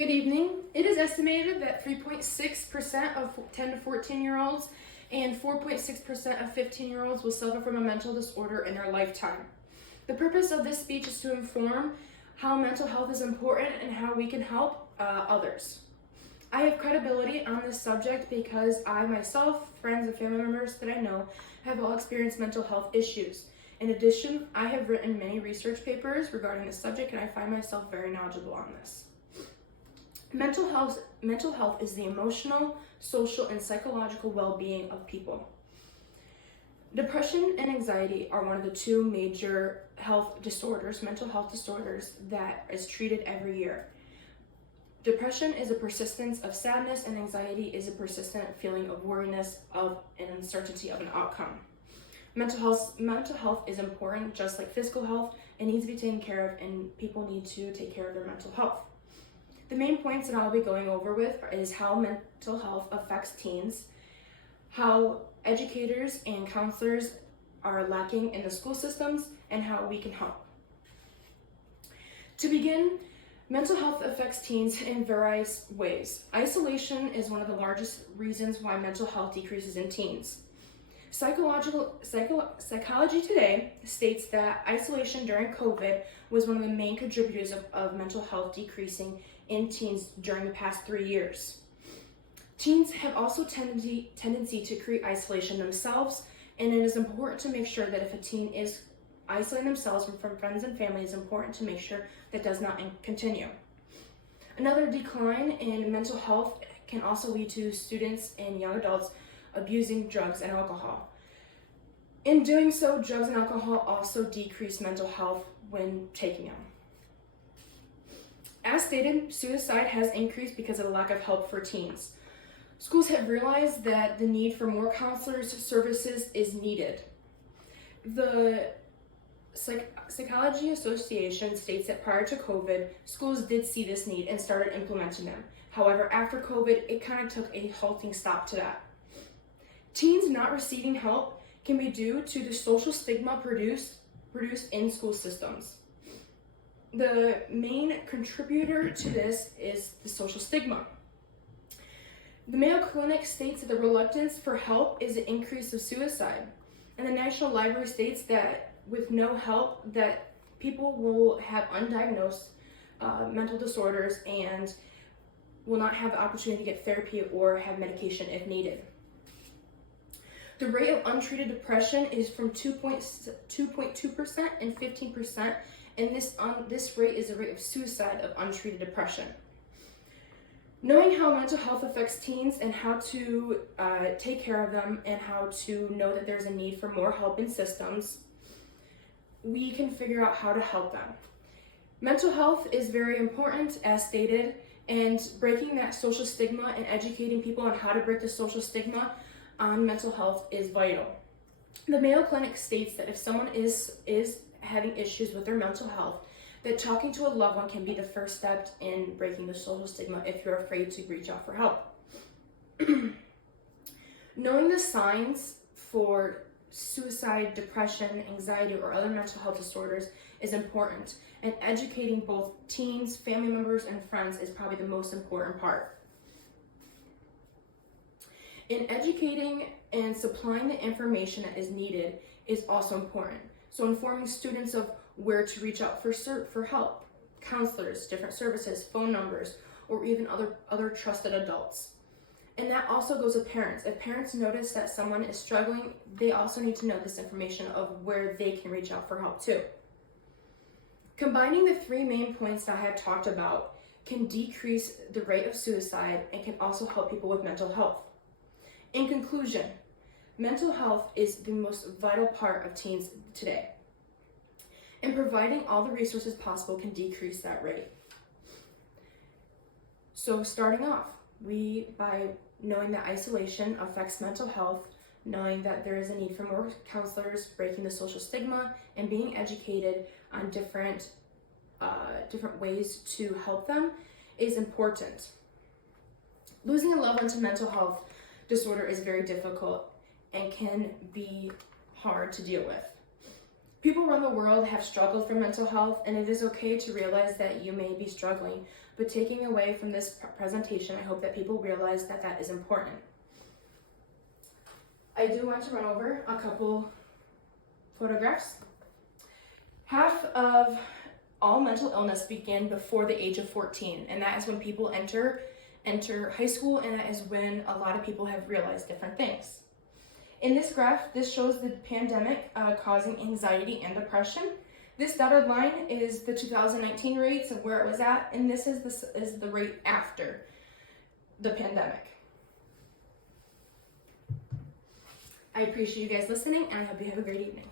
Good evening. It is estimated that 3.6% of 10 to 14-year-olds and 4.6% of 15-year-olds will suffer from a mental disorder in their lifetime. The purpose of this speech is to inform how mental health is important and how we can help others. I have credibility on this subject because I myself, friends, and family members that I know have all experienced mental health issues. In addition, I have written many research papers regarding this subject and I find myself very knowledgeable on this. Mental health is the emotional, social, and psychological well-being of people. Depression and anxiety are one of the two major mental health disorders that is treated every year. Depression is a persistence of sadness and anxiety is a persistent feeling of worriness of an uncertainty of an outcome. Mental health is important, just like physical health. It needs to be taken care of and people need to take care of their mental health. The main points that I'll be going over with is how mental health affects teens, how educators and counselors are lacking in the school systems, and how we can help. To begin, mental health affects teens in various ways. Isolation is one of the largest reasons why mental health decreases in teens. Psychology Today states that isolation during COVID was one of the main contributors of mental health decreasing in teens during the past 3 years. Teens have also tendency to create isolation themselves, and it is important to make sure that if a teen is isolating themselves from friends and family, it's important to make sure that does not continue. Another decline in mental health can also lead to students and young adults abusing drugs and alcohol. In doing so, drugs and alcohol also decrease mental health when taking them. As stated, suicide has increased because of the lack of help for teens. Schools have realized that the need for more counselors' services is needed. The Psychology Association states that prior to COVID, schools did see this need and started implementing them. However, after COVID, it kind of took a halting stop to that. Teens not receiving help can be due to the social stigma produced in school systems. The main contributor to this is the social stigma. The Mayo Clinic states that the reluctance for help is an increase of suicide. And the National Library states that with no help, that people will have undiagnosed mental disorders and will not have the opportunity to get therapy or have medication if needed. The rate of untreated depression is from 2.2% and 15%, and this rate is the rate of suicide of untreated depression. Knowing how mental health affects teens and how to take care of them and how to know that there's a need for more help in systems, we can figure out how to help them. Mental health is very important, as stated, and breaking that social stigma and educating people on how to break the social stigma on mental health is vital. The Mayo Clinic states that if someone is having issues with their mental health, that talking to a loved one can be the first step in breaking the social stigma if you're afraid to reach out for help. Knowing the signs for suicide, depression, anxiety, or other mental health disorders is important, and educating both teens, family members, and friends is probably the most important part. In educating and supplying the information that is needed is also important. So informing students of where to reach out for help, counselors, different services, phone numbers, or even other trusted adults. And that also goes with parents. If parents notice that someone is struggling, they also need to know this information of where they can reach out for help too. Combining the three main points that I have talked about can decrease the rate of suicide and can also help people with mental health. In conclusion, mental health is the most vital part of teens today, and providing all the resources possible can decrease that rate. So starting off, by knowing that isolation affects mental health, knowing that there is a need for more counselors, breaking the social stigma, and being educated on different ways to help them is important. Losing a loved one to mental health disorder is very difficult and can be hard to deal with. People around the world have struggled for mental health, and it is okay to realize that you may be struggling. But taking away from this presentation, I hope that people realize that that is important. I do want to run over a couple photographs. Half of all mental illness begin before the age of 14, and that is when people enter high school, and that is when a lot of people have realized different things. In this graph, this shows the pandemic causing anxiety and depression. This dotted line is the 2019 rates of where it was at, and this is the rate after the pandemic. I appreciate you guys listening, and I hope you have a great evening.